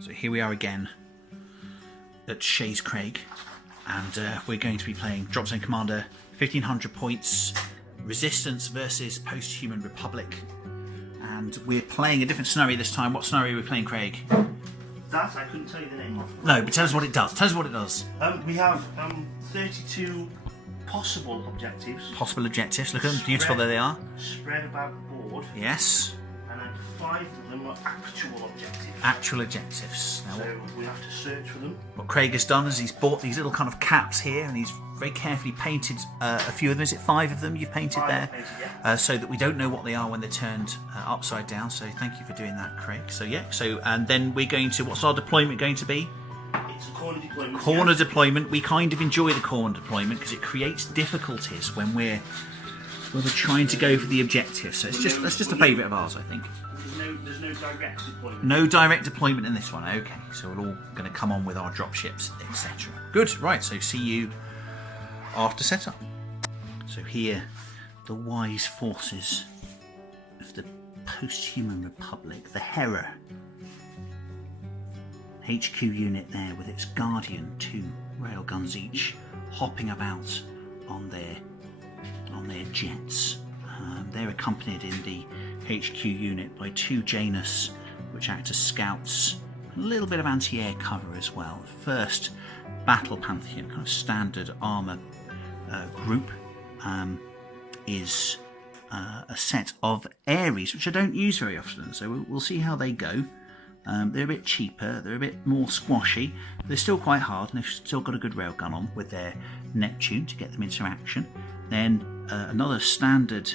So here we are again at Shays Craig, and we're going to be playing Dropzone Commander, 1500 points, Resistance versus Post-Human Republic. And we're playing a different scenario this time. What scenario are we playing, Craig? That I couldn't tell you the name of. No, but tell us what it does. Tell us what it does. We have 32 possible objectives. Possible objectives. Look at them. Beautiful, there they are. Spread about the board. Yes. And then 5 of them are actual objectives. Actual objectives. Now, so we have to search for them. what Craig has done is he's bought these little kind of caps here, and he's very carefully painted a few of them. Is it 5 of them you've painted there? Painted, yeah. So that we don't know what they are when they're turned upside down. So thank you for doing that, Craig. So yeah, and then we're going to, what's our deployment going to be? It's a corner deployment. Corner deployment. We kind of enjoy the corner deployment because it creates difficulties when we're trying to go for the objective. So it's that's just a favourite of ours, I think. There's no direct deployment. No direct deployment in this one. Okay, so we're all going to come on with our dropships, etc. Good. Right. So see you after setup. So here, the wise forces of the post-human republic, the Hera HQ unit there with its Guardian, 2 railguns each, hopping about on their jets. They're accompanied in the HQ unit by 2 Janus, which act as scouts, a little bit of anti-air cover as well. First Battle Pantheon, kind of standard armour group, is a set of Ares, which I don't use very often, so we'll see how they go. They're a bit cheaper, they're a bit more squashy, they're still quite hard, and they've still got a good railgun on with their Neptune to get them into action. Then another standard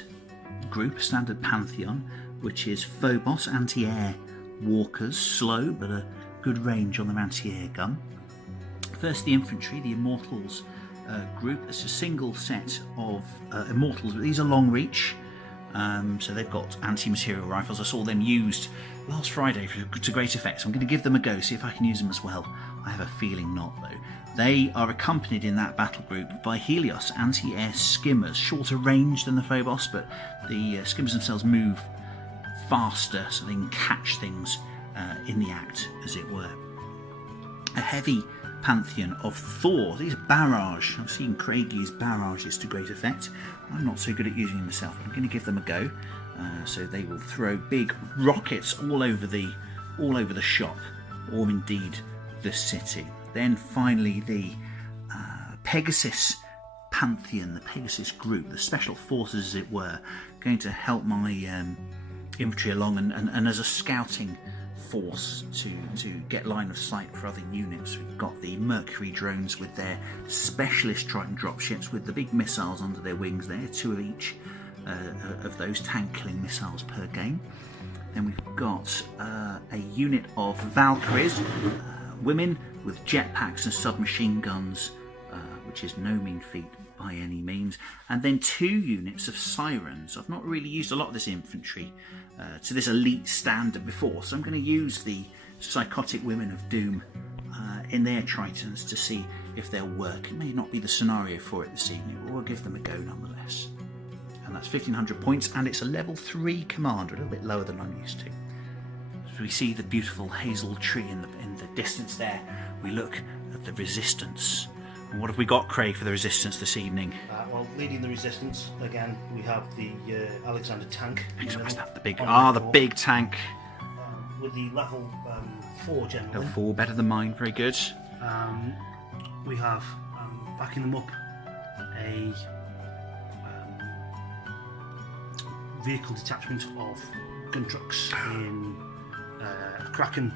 group, standard Pantheon, which is Phobos, anti-air walkers, slow but a good range on their anti-air gun. First the infantry, the Immortals group. It's a single set of Immortals, but these are long reach, so they've got anti-material rifles. I saw them used last Friday to great effect, so I'm going to give them a go, see if I can use them as well. I have a feeling not, though. They are accompanied in that battle group by Helios anti-air skimmers, shorter range than the Phobos, but the skimmers themselves move faster, so they can catch things in the act, as it were. A heavy Pantheon of Thor. These are barrage. I've seen Craig use barrages to great effect. I'm not so good at using them myself. I'm going to give them a go. So they will throw big rockets all over the shop, or indeed the city. Then finally the Pegasus Pantheon, the Pegasus group, the special forces, as it were, going to help my infantry along and as a scouting force to get line of sight for other units. We've got the Mercury drones with their specialist Triton dropships with the big missiles under their wings there, 2 of each of those tank-killing missiles per game. Then we've got a unit of Valkyries, women with jetpacks and submachine guns, which is no mean feat by any means. And then 2 units of Sirens. I've not really used a lot of this infantry to this elite standard before, so I'm going to use the Psychotic Women of Doom in their Tritons to see if they'll work. It may not be the scenario for it this evening, but we'll give them a go nonetheless. And that's 1500 points, and it's a level 3 commander, a little bit lower than I'm used to. As we see the beautiful hazel tree in the distance there, we look at the Resistance. And what have we got, Craig, for the Resistance this evening? Well, leading the Resistance again, we have the Alexander tank. Where's that? The big tank. With the level 4 generally. Level 4, better than mine. Very good. We have backing them up a vehicle detachment of gun trucks in Kraken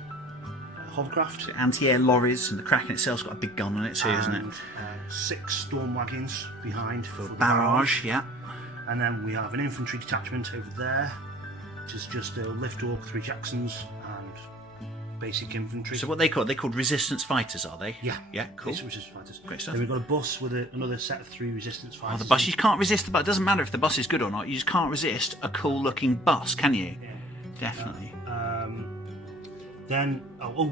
hovercraft. Anti-air lorries, and the Kraken itself's got a big gun on it too, isn't it? 6 storm wagons behind for barrage, yeah. And then we have an infantry detachment over there, which is just a lift orc, 3 Jacksons, and basic infantry. So what they called? They're called Resistance Fighters, are they? Yeah. Yeah, cool. Resistance Fighters. Great stuff. Then we've got a bus with another set of 3 Resistance Fighters. Oh, the bus. You can't resist the bus. It doesn't matter if the bus is good or not. You just can't resist a cool-looking bus, can you? Yeah. Definitely. Then,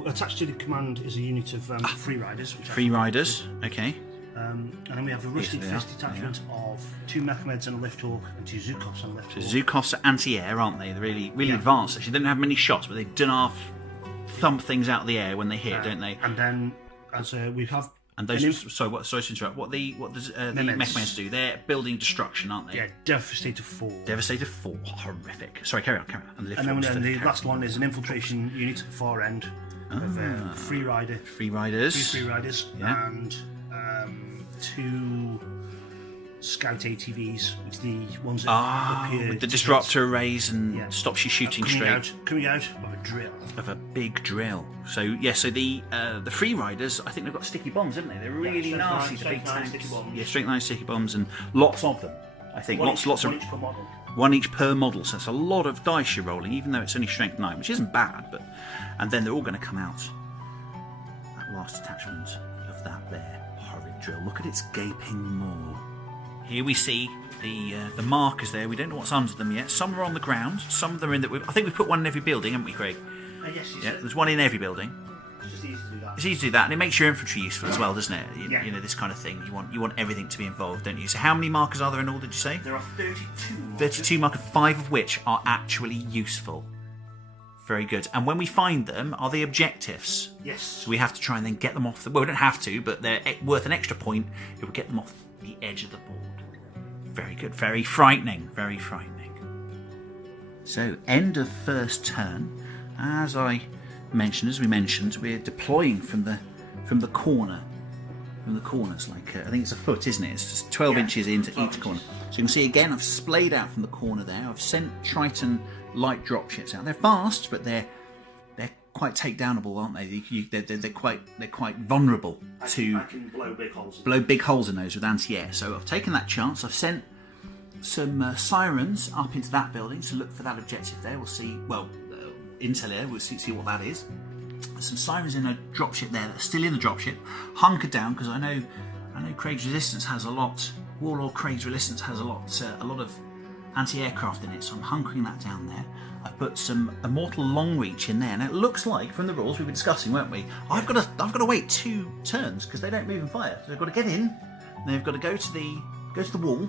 attached to the command is a unit of Free Riders. Free Riders, okay. And then we have a Rusted Fist detachment of 2 Mechmeds and a Lift Hawk and 2 Zukofs and a Lift Hawk. So Zukofs are anti-air, aren't they? They're really advanced. Actually, they don't have many shots, but they don't have thump things out of the air when they hit, don't they? And then, as we have... And those, sorry to interrupt. What does the Mechmans do? They're building destruction, aren't they? Yeah, Devastator 4. Devastator 4, horrific. Sorry, carry on. And then the last one is an infiltration unit at the far end of Free Riders. Free Riders, yeah. And 2 scout ATVs, which the ones that appear with the disruptor arrays and stops you shooting straight. Coming out of a drill. Of a big drill. So yeah, so the Free Riders, I think they've got sticky bombs, haven't they? They're really nasty. The big tanks. Yeah, strength 9 sticky bombs and lots of them. I think lots of one each per model. One each per model. So it's a lot of dice you're rolling, even though it's only strength 9, which isn't bad. But and then they're all going to come out. That last attachment of that there horrid drill. Look at its gaping maw. Here we see the markers there. We don't know what's under them yet. Some are on the ground. Some of them are in I think we've put one in every building, haven't we, Craig? Yes, you there's one in every building. It's just easy to do that. It's easy to do that, and it makes your infantry useful as well, doesn't it? You know, this kind of thing. You want everything to be involved, don't you? So how many markers are there in all, did you say? There are 32 markers. 32 markers, 5 of which are actually useful. Very good. And when we find them, are they objectives? Yes. So we have to try and then get them off well, we don't have to, but they're worth an extra point if we get them off the edge of the board. Very good. Very frightening. Very frightening. So, end of first turn. As we mentioned, we're deploying from the corner. From the corners, like I think it's a foot, isn't it? It's just 12 inches into each corner. So you can see again, I've splayed out from the corner there. I've sent Triton light dropships out. They're fast, but they're quite takedownable, aren't they? They're quite vulnerable to. I can blow big holes in those with anti-air. So I've taken that chance. I've sent some sirens up into that building to look for that objective there. We'll see. Well, intel here. We'll see what that is. There's some sirens in a dropship there that are still in the dropship, hunkered down because I know Craig's Resistance has a lot. Warlord Craig's Resistance has a lot of anti-aircraft in it, so I'm hunkering that down there. I've put some Immortal Long Reach in there. Now it looks like from the rules we've been discussing, weren't we? I've got to wait 2 turns because they don't move and fire. So they've got to get in, and they've got to go to the wall,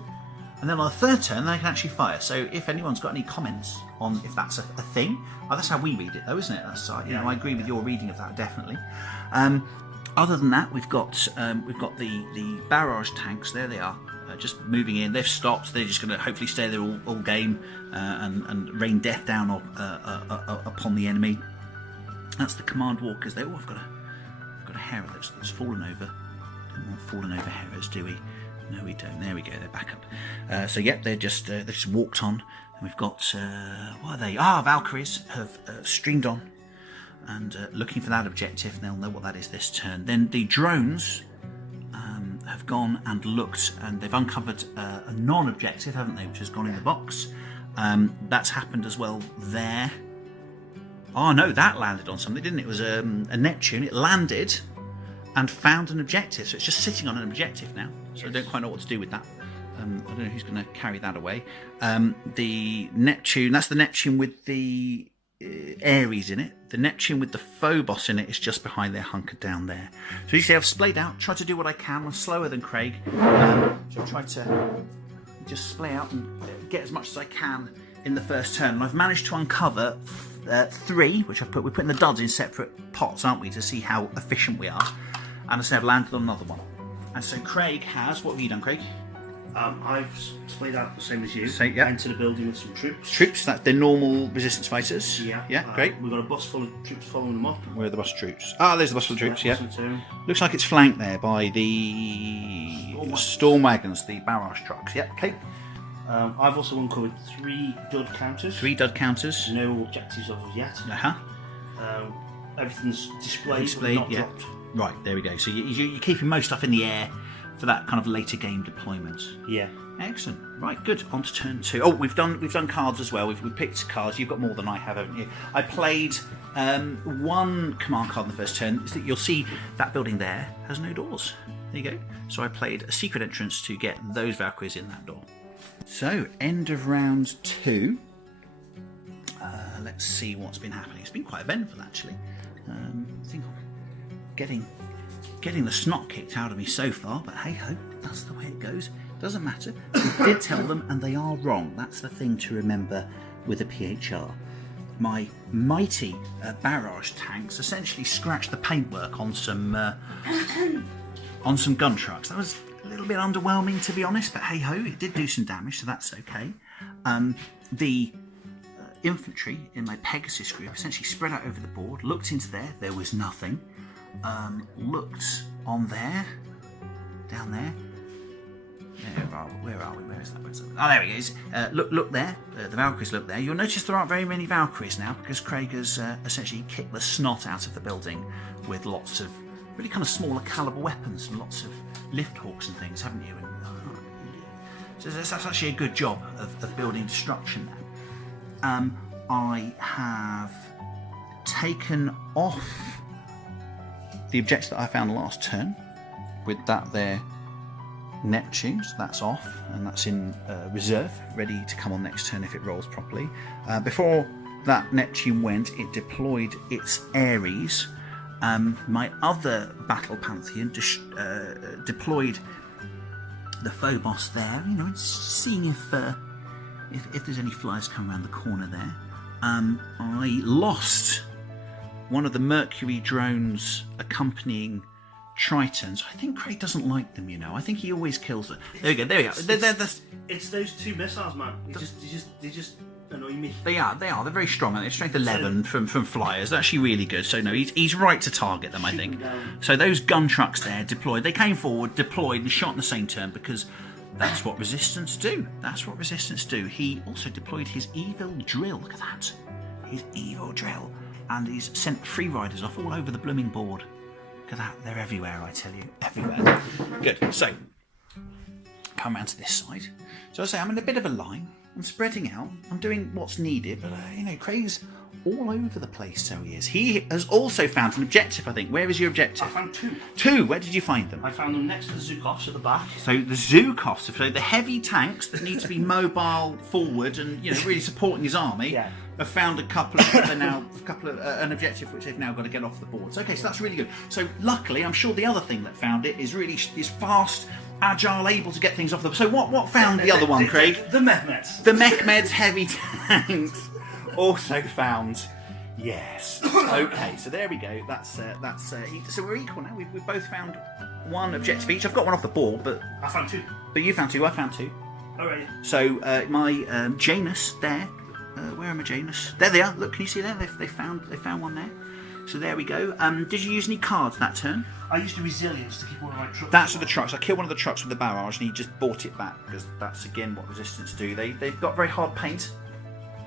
and then on the 3rd turn they can actually fire. So if anyone's got any comments on if that's a thing, that's how we read it, though, isn't it? That's I agree with your reading of that definitely. Other than that, we've got the barrage tanks. There they are. Just moving in. They've stopped. They're just going to hopefully stay there all game and rain death down upon the enemy. That's the command walkers there. Oh, I've got a Hera that's fallen over. Don't want fallen over Heras, do we? No, we don't. There we go. They're back up. So yep, they've just walked on. And we've got what are they? Valkyries have streamed on and looking for that objective. They'll know what that is this turn. Then the drones have gone and looked, and they've uncovered a non-objective, haven't they, which has gone in the box. That's happened as well there. Oh no, that landed on something, didn't it? It was a Neptune. It landed and found an objective, so it's just sitting on an objective now. So I don't quite know what to do with that. I don't know who's going to carry that away. The Neptune, that's the Neptune with the Ares in it. The Neptune with the Phobos in it is just behind there, hunkered down there. So you see, I've splayed out, tried to do what I can. I'm slower than Craig, so I try to just splay out and get as much as I can in the first turn. And I've managed to uncover 3, which we're putting the duds in separate pots, aren't we, to see how efficient we are. And I've landed on another one. And so Craig has, what have you done, Craig? I've splayed out the same as you. Yeah. Into the building with some troops. Troops, that's the normal resistance fighters. Yeah. Great. We've got a bus full of troops following them up. Where are the bus troops? There's the bus full of troops, yeah. Looks like it's flanked there by the storm wagons, the barrage trucks. Yeah, okay. I've also uncovered 3 dud counters. 3 dud counters. No objectives as of yet. Everything's displayed not dropped. Right, there we go. So you're keeping most stuff in the air for that kind of later game deployment. Yeah. Excellent. Right, good. On to turn 2. Oh, we've done cards as well. We've picked cards. You've got more than I have, haven't you? I played 1 command card in the first turn. You'll see that building there has no doors. There you go. So I played a secret entrance to get those Valkyries in that door. So, end of round 2. Let's see what's been happening. It's been quite eventful, actually. I think I'm getting the snot kicked out of me so far, but hey ho, that's the way it goes. Doesn't matter. We did tell them, and they are wrong. That's the thing to remember with a PHR. my mighty barrage tanks essentially scratched the paintwork on some gun trucks. That was a little bit underwhelming, to be honest, but hey ho, it did do some damage, so that's okay. The infantry in my Pegasus group essentially spread out over the board, looked into there was nothing. Looked on there, down there. Where are we? Where is that? Oh, there he is. Look there. The Valkyries look there. You'll notice there aren't very many Valkyries now because Craig has essentially kicked the snot out of the building with lots of really kind of smaller caliber weapons and lots of lift hawks and things, haven't you? And, so that's actually a good job of building destruction there. I have taken off the objective that I found last turn with that there Neptune, so that's off and that's in reserve, ready to come on next turn if it rolls properly. Before that Neptune went, it deployed its Ares. My other Battle Pantheon deployed the Phobos there, you know, seeing if there's any flyers coming around the corner there. I lost one of the Mercury drones accompanying Tritons. I think Craig doesn't like them, you know. I think he always kills them. There we go. It's those two missiles, man. They just annoy me. They are. They're very strong. They're strength 11 from flyers. They're actually really good. So no, he's right to target them, I think. So those gun trucks there deployed. They came forward, deployed, and shot in the same turn because that's what resistance do. That's what resistance do. He also deployed his evil drill. Look at that. His evil drill. And he's sent free riders off all over the blooming board. Look at that. They're everywhere, I tell you. Everywhere. Good. So, come around to this side. So I say I'm in a bit of a line. I'm spreading out. I'm doing what's needed. But, you know, Craig's all over the place, so he is. He has also found an objective, I think. Where is your objective? I found two. Two? Where did you find them? I found them next to the Zhukovs at the back. So the Zhukovs, so the heavy tanks that need to be mobile forward and, you know, really supporting his army, have found an objective which they've now got to get off the boards. Okay, so that's really good. So luckily, I'm sure the other thing that found it is fast, agile, able to get things off the. So what found the other one, Craig? The Mehmeds. The Mehmeds heavy tanks also found. Yes. Okay, so there we go. That's so we're equal now. We've both found one objective each. I've got one off the board, but I found two. But you found two. I found two. Alright. So my Janus there. Where are my Janus? There they are. Look, can you see there? They found one there. So there we go. Did you use any cards that turn? I used the resilience to keep one of my trucks. That's for the trucks. I killed one of the trucks with the barrage, and he just bought it back because that's again what resistance do. They've got very hard paint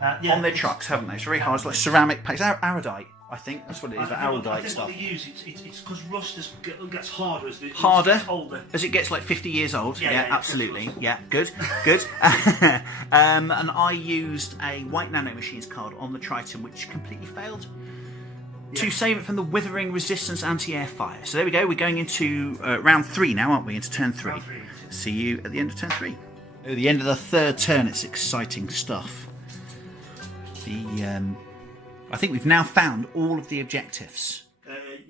on their trucks, haven't they? It's very hard. It's like ceramic paint. It's aridite, I think. That's what it is. Aridite stuff. What they use, it's because rust gets harder as it harder gets older. As it gets like 50 years old. Yeah, absolutely. Yeah, good. And I used a white nano machines card on the Triton, which completely failed. To save it from the withering resistance anti-air fire. So there we go. We're going into round 3 now, aren't we? Into turn 3. See you at the end of turn 3. At the end of the third turn, it's exciting stuff. I think we've now found all of the objectives.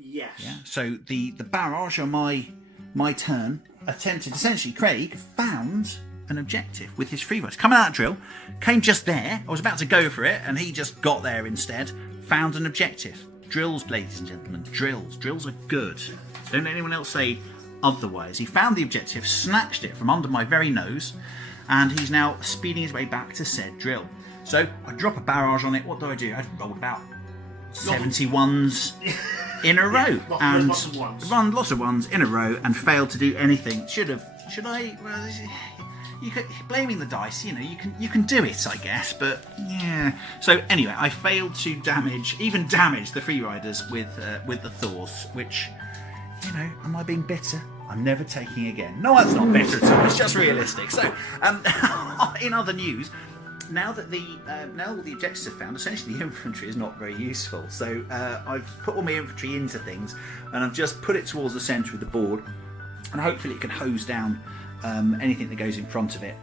Yes. Yeah. So the barrage on my turn attempted. Essentially, Craig found an objective with his free riders. Coming out of drill, came just there. I was about to go for it, and he just got there instead. Found an objective. Drills, ladies and gentlemen, drills. Drills are good. Don't let anyone else say otherwise. He found the objective, snatched it from under my very nose, and he's now speeding his way back to said drill. So I drop a barrage on it. What do? I rolled about 71s in a row, and run lots of ones in a row, and failed to do anything. Should I? Well, you could, blaming the dice, you know, you can do it, I guess, but yeah. So anyway, I failed to damage the free riders with the Thors, which, you know, am I being bitter? I'm never taking again. No, that's not bitter at all. It's just realistic. So, in other news, now that all the objectives are found, essentially the infantry is not very useful. So I've put all my infantry into things, and I've just put it towards the centre of the board, and hopefully it can hose down anything that goes in front of it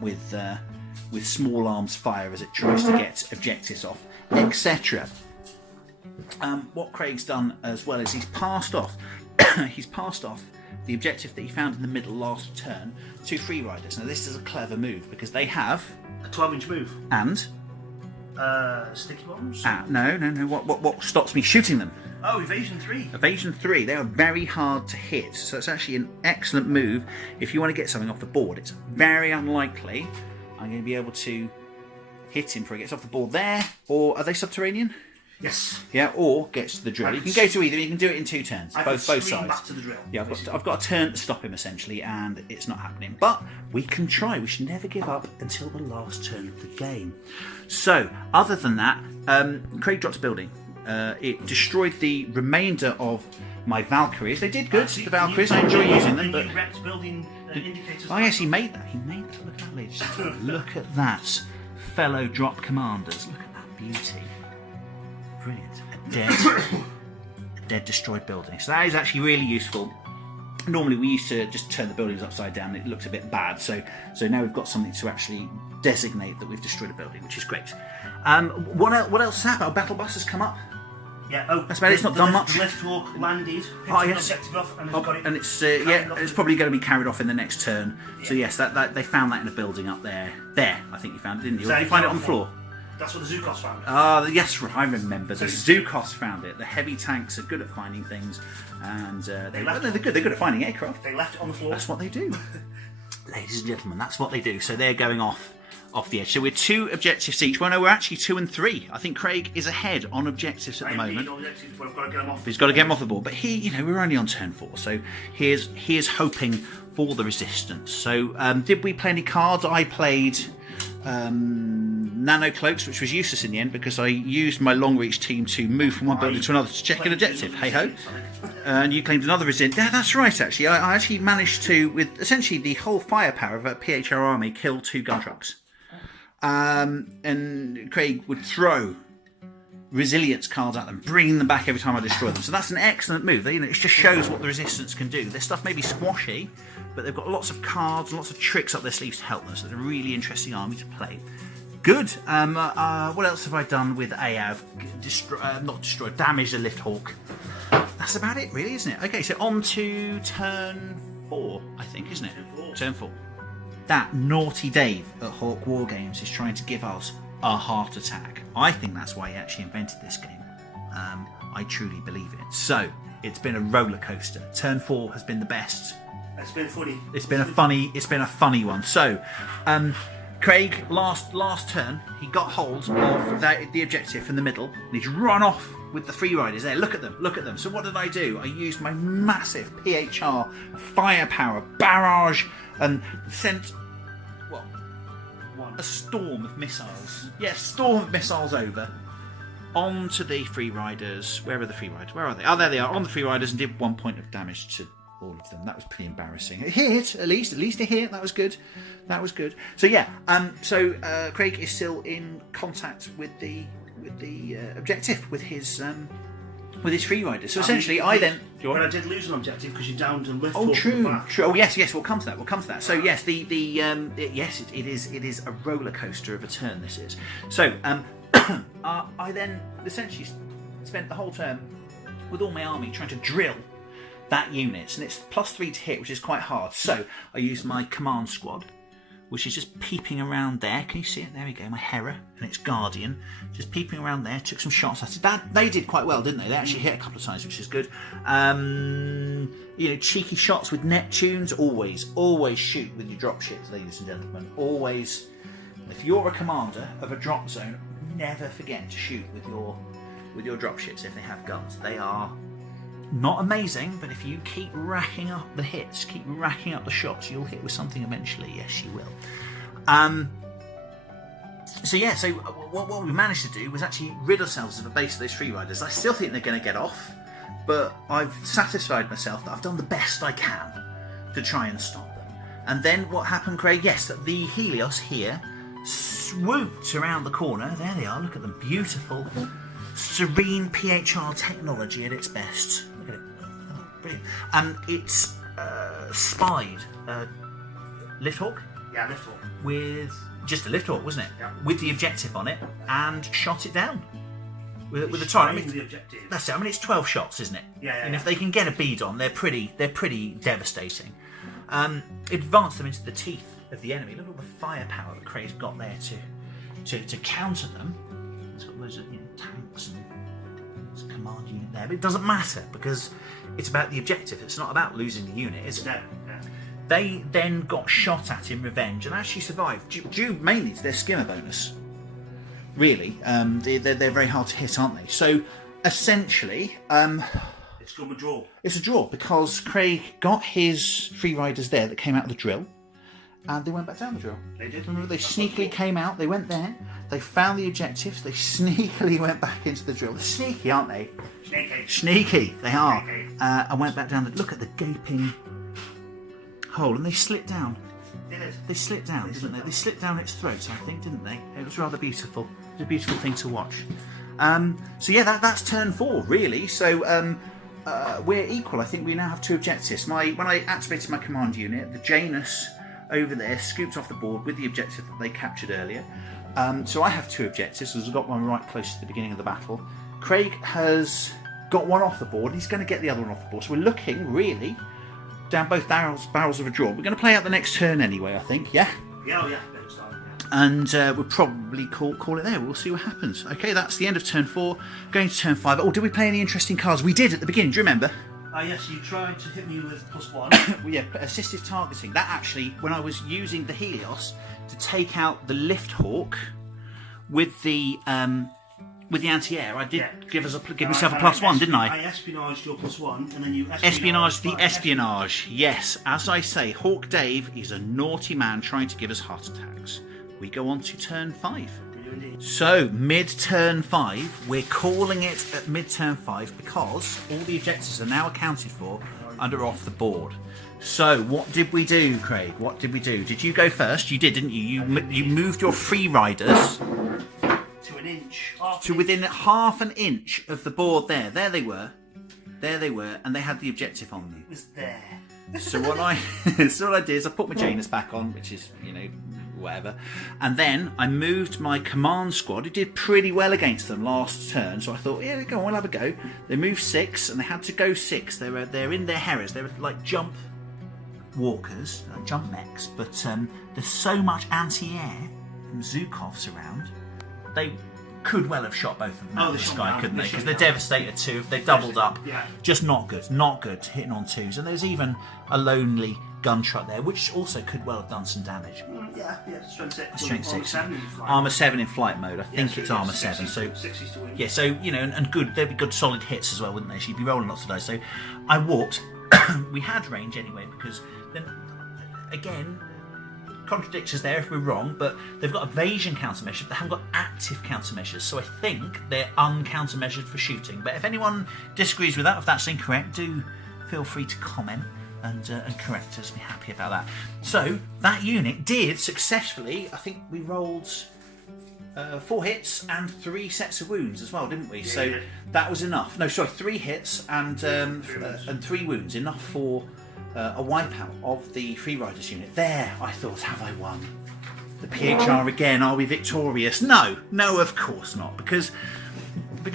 with small arms fire as it tries to get objectives off, etc. What Craig's done as well is he's passed off the objective that he found in the middle last turn to free riders. Now this is a clever move because they have a 12-inch move and Sticky bombs? No. What stops me shooting them? Oh, evasion 3. Evasion 3. They are very hard to hit, so it's actually an excellent move if you want to get something off the board. It's very unlikely I'm going to be able to hit him before he gets off the board there. Or are they subterranean? Yes. Yeah, or gets to the drill. You can go to either. You can do it in 2 turns. Both sides. Back to the drill. Yeah, I've got a turn to stop him essentially, and it's not happening. But we can try. We should never give up until the last turn of the game. So, other than that, Craig dropped a building. It destroyed the remainder of my Valkyries. They did good. The Valkyries. I enjoy using them. But building indicators. oh yes, he made that. Look at that, ladies. Look at that, fellow drop commanders. Look at that beauty. Brilliant. A dead destroyed building. So that is actually really useful. Normally we used to just turn the buildings upside down. It looked a bit bad. So now we've got something to actually designate that we've destroyed a building, which is great. What else is happened? Our battle bus has come up. Yeah. Oh, that's about it. It's not done much. The lift hawk landed. Oh yes. Objective off and got it. And it's probably going to be carried off in the next turn. Yeah. So yes, that they found that in a building up there. There, I think you found it, didn't you? Or did you find it on the floor? That's what the Zukos found. Yes, I remember. The Zukos found it. The heavy tanks are good at finding things, and they're good at finding aircraft. They left it on the floor. That's what they do, ladies and gentlemen. That's what they do. So they're going off the edge. So we're 2 objectives each. Well, no, we're actually 2 and 3. I think Craig is ahead on objectives at the moment. But I've got to get him off. He's got to get him off the board. But we're only on turn 4, so he is hoping for the resistance. So did we play any cards? I played nano cloaks, which was useless in the end because I used my long reach team to move from one building to another to check an objective. Hey ho! And you claimed another resist. Yeah, that's right. Actually, I actually managed to, with essentially the whole firepower of a PHR army, kill 2 gun trucks. And Craig would throw resilience cards at them, bringing them back every time I destroy them. So that's an excellent move. It just shows what the resistance can do. Their stuff may be squashy, but they've got lots of cards and lots of tricks up their sleeves to help them. So they're a really interesting army to play. Good. What else have I done with AAV? Damaged a lift hawk. That's about it, really, isn't it? Okay, so on to turn 4, I think, isn't it? Turn 4. That naughty Dave at Hawk War Games is trying to give us a heart attack. I think that's why he actually invented this game. I truly believe it. So it's been a roller coaster. Turn 4 has been the best. It's been funny. It's been a funny one. So, Craig, last turn, he got hold of the objective in the middle, and he's run off with the free riders there. Look at them. So what did I do? I used my massive PHR firepower barrage and sent a storm of missiles. Yeah, storm of missiles over onto the free riders. Where are the free riders? Where are they? Oh, there they are, on the free riders, and did 1 point of damage to all of them. That was pretty embarrassing. It hit, at least a hit. That was good. So yeah, Craig is still in contact with the objective with his free riders. So essentially, I did lose an objective because you downed and lift. Oh, true. Oh, yes. We'll come to that. So yes, it is a roller coaster of a turn. This is. So I then essentially spent the whole turn with all my army trying to drill that unit, and it's +3 to hit, which is quite hard. So I used my command squad, which is just peeping around there. Can you see it? There we go, my Hera and its Guardian. Just peeping around there, took some shots at it. They did quite well, didn't they? They actually hit a couple of times, which is good. Cheeky shots with Neptunes. Always shoot with your dropships, ladies and gentlemen. Always. If you're a commander of a drop zone, never forget to shoot with your dropships if they have guns. They are not amazing, but if you keep racking up the hits, keep racking up the shots, you'll hit with something eventually. Yes, you will. So what we managed to do was actually rid ourselves of the base of those free riders. I still think they're going to get off, but I've satisfied myself that I've done the best I can to try and stop them. And then what happened, Craig? Yes, the Helios here swooped around the corner. There they are. Look at them, beautiful, serene PHR technology at its best. Look at it. Oh, brilliant. It's spied lift hawk. Yeah, lift hawk. With just a lift hawk, wasn't it? Yeah. With the objective on it, and shot it down with the turret. The objective. That's it. It's 12 shots, isn't it? Yeah. And if they can get a bead on, they're pretty devastating. It advanced them into the teeth of the enemy. Look at all the firepower that Craig's got there to counter them. It's got loads of tanks and there's a command unit there. But it doesn't matter because it's about the objective. It's not about losing the unit, is it? No. They then got shot at in revenge and actually survived, due mainly to their skimmer bonus. Really, they're very hard to hit, aren't they? So, essentially, it's got a draw. It's a draw because Craig got his free riders there that came out of the drill, and they went back down the drill. They did. Remember, they sneakily came out. They went there. They found the objectives. They sneakily went back into the drill. They're sneaky, aren't they? Sneaky. Sneaky. They are. Sneaky. And went back down. Look at the gaping hole, and they slipped down. They slipped down, didn't they? They slipped down its throat, I think, didn't they? It was rather beautiful. It was a beautiful thing to watch. So yeah, that's turn 4, really. So we're equal. I think we now have 2 objectives. When I activated my command unit, the Janus over there scooped off the board with the objective that they captured earlier. So I have 2 objectives, because I've got one right close to the beginning of the battle. Craig has got one off the board. He's going to get the other one off the board. So we're looking, really, down both barrels of a draw. We're going to play out the next turn anyway, I think, yeah? Yeah. And we'll probably call it there. We'll see what happens. Okay, that's the end of turn 4. Going to turn 5. Oh, did we play any interesting cards? We did at the beginning, do you remember? Yes, you tried to hit me with +1. Well, yeah, assistive targeting. That actually, when I was using the Helios to take out the Lift Hawk with the anti-air, I did give myself a +1, didn't I? I espionaged your +1, and then you Espionage the espionage. Yes, as I say, Hawk Dave is a naughty man trying to give us heart attacks. We go on to turn 5. So, mid-turn 5, we're calling it at mid-turn 5 because all the objectives are now accounted for under off the board. So, what did we do, Craig? What did we do? Did you go first? You did, didn't you? You moved your free riders to an inch. To within half an inch of the board there. There they were. And they had the objective on them. It was there. So what I did is I put my Janus back on, which is, whatever. And then I moved my command squad. It did pretty well against them last turn, so I thought, yeah, go on, we'll have a go. They moved 6, and they had to go 6. They're in their Heras. They're like jump walkers, jump mechs, but there's so much anti-air from Zhukovs around. They could well have shot both of them out of the sky, couldn't they? Because they're devastated too. They've doubled up. Yeah. Just not good hitting on 2s. And there's even a lonely gun truck there, which also could well have done some damage. Yeah, strength 6. Strength 6. Armour 7 in flight. Armour 7 in flight mode. I think it's Armour 7. 60s So to win. yeah, so and good. There'd be good solid hits as well, wouldn't they? So you'd be rolling lots of dice. So I walked. We had range anyway because then again. Contradicts us there if we're wrong, but they've got evasion countermeasures. They haven't got active countermeasures, so I think they're uncountermeasured for shooting. But if anyone disagrees with that, if that's incorrect, do feel free to comment and correct us. Be happy about that. So that unit did successfully. I think we rolled 4 hits and 3 sets of wounds as well, didn't we? Yeah, so that was enough. No, sorry, 3 hits and 3 wounds, enough for. A wipeout of the Free Riders unit. There, I thought, have I won? The PHR again, are we victorious? No, of course not, because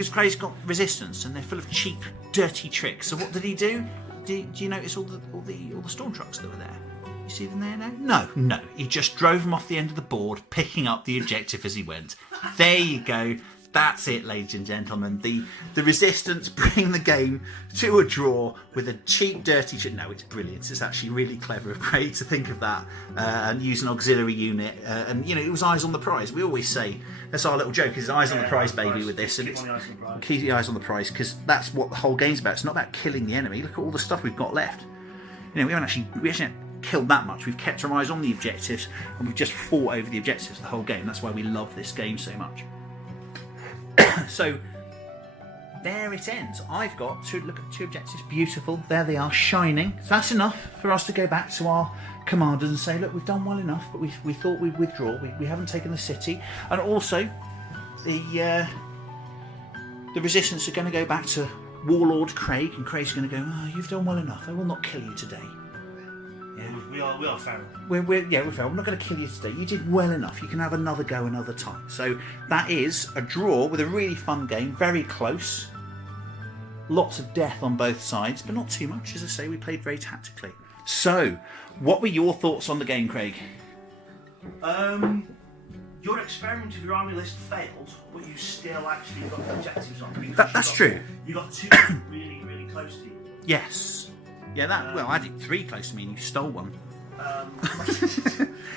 Craig's got resistance and they're full of cheap, dirty tricks. So what did he do? Do you notice all the storm trucks that were there? You see them there now? No, he just drove them off the end of the board, picking up the objective as he went. There you go. That's it, ladies and gentlemen. The Resistance bring the game to a draw with a cheap, dirty trick. No, it's brilliant. It's actually really clever of Craig to think of that and use an auxiliary unit. And it was eyes on the prize. We always say that's our little joke. Is eyes on the prize, baby, with this. And keep the eyes on the prize because that's what the whole game's about. It's not about killing the enemy. Look at all the stuff we've got left. We haven't actually killed that much. We've kept our eyes on the objectives and we've just fought over the objectives the whole game. That's why we love this game so much. So there it ends. I've got to look at 2 objectives. Beautiful. There they are, shining. So that's enough for us to go back to our commanders and say, look, we've done well enough, but we thought we'd withdraw. We haven't taken the city. And also, the Resistance are going to go back to Warlord Craig, and Craig's going to go, oh, you've done well enough. I will not kill you today. Yeah. We are feral. We're feral. We're not going to kill you today. You did well enough. You can have another go another time. So that is a draw with a really fun game. Very close. Lots of death on both sides, but not too much. As I say, we played very tactically. So, what were your thoughts on the game, Craig? Your your experiment of your army list failed, but you still actually got objectives on. That's true. You got 2 really, really close to you. Yes. Yeah, that. Well, I did 3 close to me, and you stole one.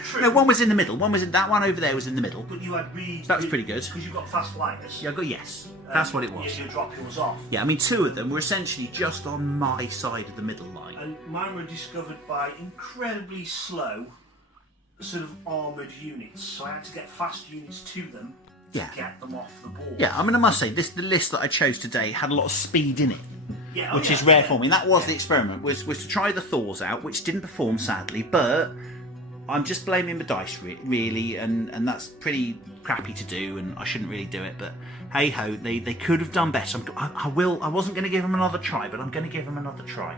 True. No, one was in the middle. One was in that one over there was in the middle. But you had really. That was pretty good. Because you've got fast flyers. Yeah, I got yes. That's what it was. You drop yours off. Yeah, I mean 2 of them were essentially just on my side of the middle line. And mine were discovered by incredibly slow, sort of armoured units. So I had to get fast units to them to get them off the board. Yeah, I mean I must say the list that I chose today had a lot of speed in it. Yeah, which is rare for me. And that was the experiment, was to try the Thors out, which didn't perform sadly, but I'm just blaming the dice really, and that's pretty crappy to do, and I shouldn't really do it, but hey ho, they could have done better. I wasn't going to give them another try, but I'm going to give them another try.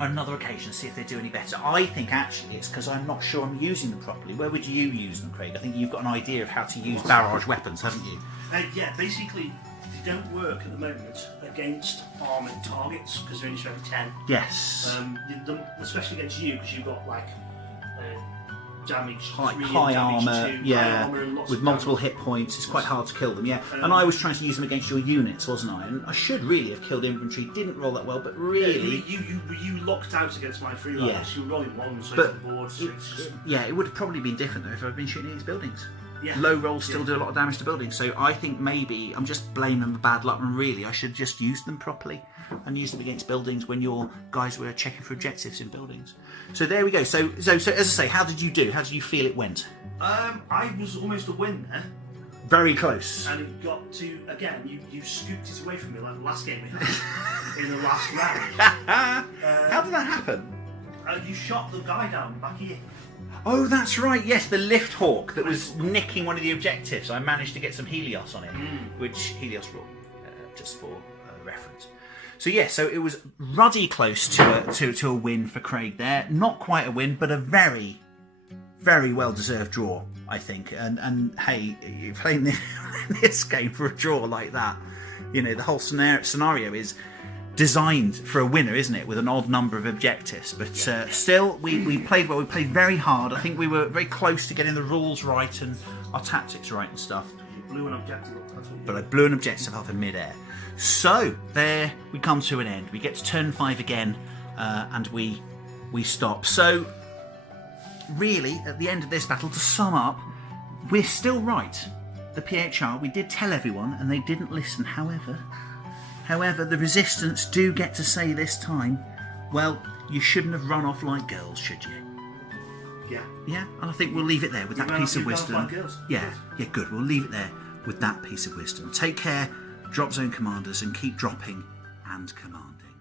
On another occasion, see if they do any better. I think actually it's because I'm not sure I'm using them properly. Where would you use them, Craig? I think you've got an idea of how to use barrage weapons, haven't you? Yeah, basically they don't work at the moment against armoured targets because they're only strength 10. Yes. Especially against you because you've got like damage high armour, yeah, and with multiple hit points. It's quite hard to kill them, yeah. And I was trying to use them against your units, wasn't I? And I should really have killed infantry. Didn't roll that well, but really, you locked out against my free riders. Yeah. You were rolling ones over the board. So it would have probably been different though if I'd been shooting these buildings. Yeah. Low rolls still do a lot of damage to buildings, so I think maybe I'm just blaming the bad luck, and really I should just use them properly and use them against buildings when your guys were checking for objectives in buildings. So there we go. So as I say, how did you do? How did you feel it went? I was almost a win there. Very close. And it got to, again, you scooped it away from me like the last game we had in the last round. How did that happen? You shot the guy down back here. Oh, that's right, yes, the lift hawk that was nicking one of the objectives. I managed to get some Helios on it, which Helios roll, just for reference. So yeah, so it was ruddy close to a win for Craig there. Not quite a win, but a very, very well-deserved draw, I think. And hey, you're playing this game for a draw like that. You know, the whole scenario is designed for a winner, isn't it, with an odd number of objectives, but still we played well. We played very hard. I think we were very close to getting the rules right and our tactics right and stuff. You blew an objective up, but I blew an objective up in mid-air. So there we come to an end. We get to turn 5 again, and we stop. So really at the end of this battle, to sum up, we're still right. The PHR, we did tell everyone and they didn't listen. However, the resistance do get to say this time, well, you shouldn't have run off like girls, should you? Yeah. Yeah, and I think we'll leave it there with that piece of wisdom. Like girls. Yeah, good. We'll leave it there with that piece of wisdom. Take care, Dropzone commanders, and keep dropping and commanding.